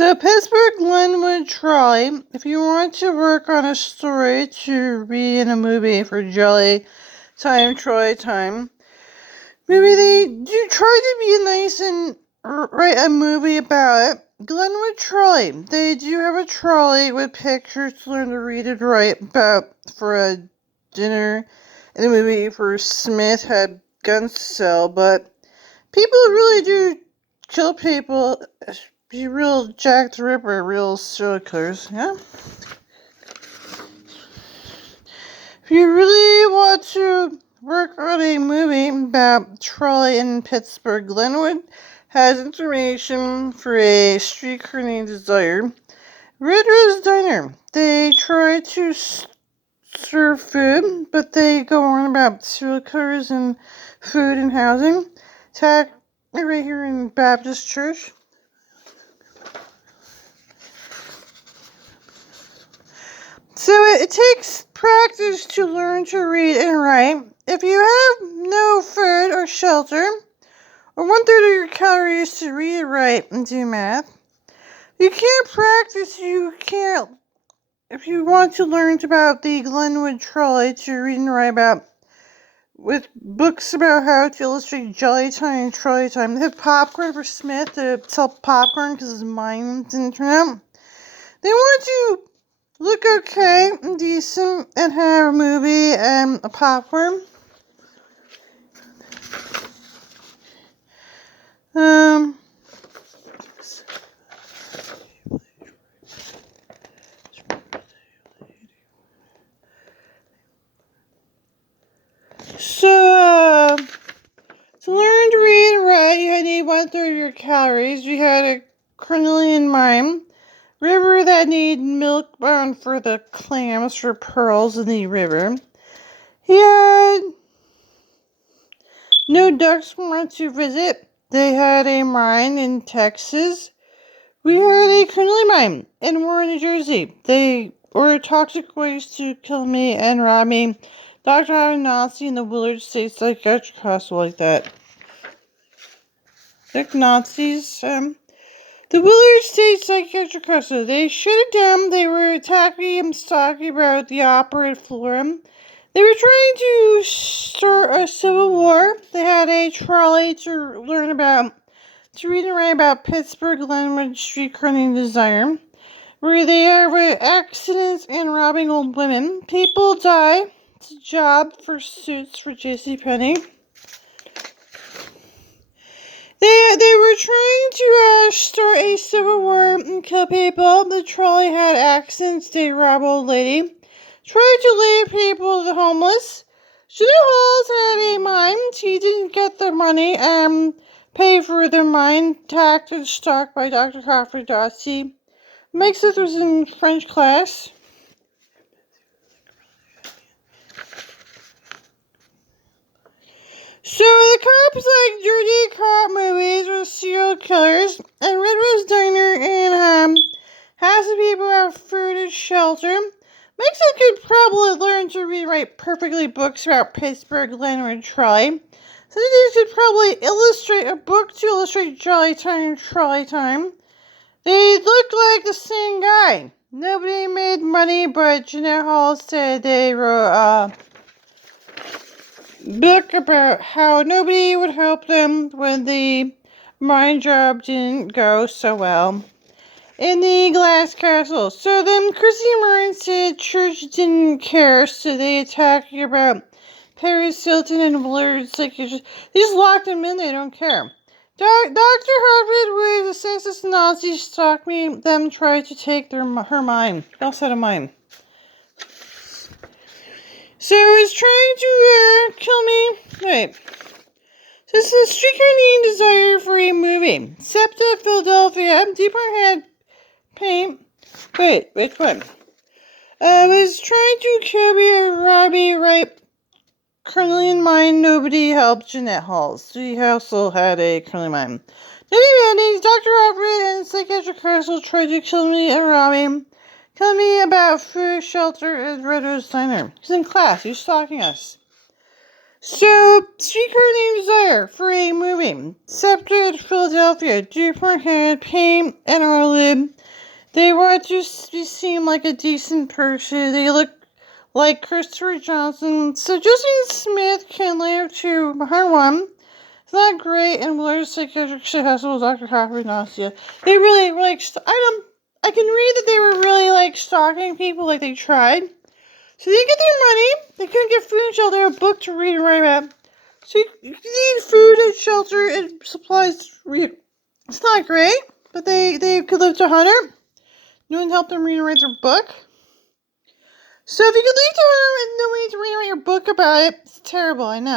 So Pittsburgh Glenwood Trolley, if you want to work on a story to be in a movie for Jolly Time, Trolley Time, maybe they do try to be nice and write a movie about it. Glenwood Trolley, they do have a trolley with pictures to learn to read and write about for a dinner in a movie for Smith had guns to sell, but people really do kill people. Be real Jack the Ripper, real serial killers, yeah? If you really want to work on a movie about Trolley in Pittsburgh, Glenwood has information for a streetcar named Desire. Red Rose Diner. They try to serve food, but they go on about serial killers and food and housing. Attack right here in Baptist Church. So it takes practice to learn to read and write. If you have no food or shelter, or 1/3 of your calories to read and write and do math, you can't practice, you can't. If you want to learn about the Glenwood Trolley to read and write about, with books about how to illustrate Jolly Time and Trolley Time. They have popcorn for Smith to sell popcorn because his mind didn't turn out. They want to look okay and decent and have a movie and a popcorn. So, to learn to read and write, you need 1/3 of your calories. We had a carnelian mine. River that need milk bound for the clams for pearls in the river. He had no ducks want to visit. They had a mine in Texas. We had a carnelian mine in Warren, New Jersey. They were toxic ways to kill me and rob me. Dr. Harvey Nazi in the Willard State Psychiatric Hospital like that. Like Nazis, the Willard State Psychiatric Hospital, they shut it down. They were attacking and stalking about the operative floor. They were trying to start a civil war. They had a trolley to learn about, to read and write about Pittsburgh Glenwood streetcar named Desire, where they are with accidents and robbing old women. People die. It's a job for suits for JCPenney. They were trying to start a civil war and kill people. The trolley had accidents. They robbed old lady. Tried to leave people the homeless. Jeanette Halls had a mine. She didn't get the money and pay for the mine. Attacked and stalked by Dr. Crawford Dotsie. Makes it was in French class. So the cops like dirty cop movies with serial killers, and Red Rose Diner and has the people have food and shelter. Makes it could probably learn to read and write perfectly books about Pittsburgh Glenwood Trolley. So they could probably illustrate a book to illustrate Jolly Time and Trolley Time. They look like the same guy. Nobody made money, but Jeanette Hall said they wrote a book about how nobody would help them when the mine job didn't go so well in the Glass Castle. So then Chrissy Martin said church didn't care, so they attacked about Paris Hilton and Willard's. Like, they just locked them in, they don't care. Dr. Hartwood was a sexist Nazi, stalked me, them tried to take her mine. They also had a mine. So he's trying to kill me. Wait. So this is a streetcar named Desire for a movie. SEPTA, Philadelphia. Deeper had paint. Wait, which one? Was trying to kill me, Robbie, right? Carnelian mine. Nobody helped Jeanette Halls. She also had a Carnelian mine. Nobody Dr. Alfred and Psychiatric Castle tried to kill me and rob me. Tell me about food, shelter, and Red Rose Diner. He's in class. He's stalking us. So, Streetcar Named Desire for a movie. Scepter, Philadelphia, Dupont Head, Payne, and Arlib. They want to seem like a decent person. They look like Christopher Johnson. So Justin Smith can live to 101. It's not great, and Blair's psychiatric shit hospital, Dr. Copper, Nausea. They really were like, I can read that they were really like stalking people, like they tried. So they didn't get their money. They couldn't get food and shelter, a book to read and write about. So you need food and shelter and supplies to read. It's not great, but they could live to 100. No one helped them read and write their book. So if you could leave to 100 and nobody to read and write your book about it, it's terrible, I know.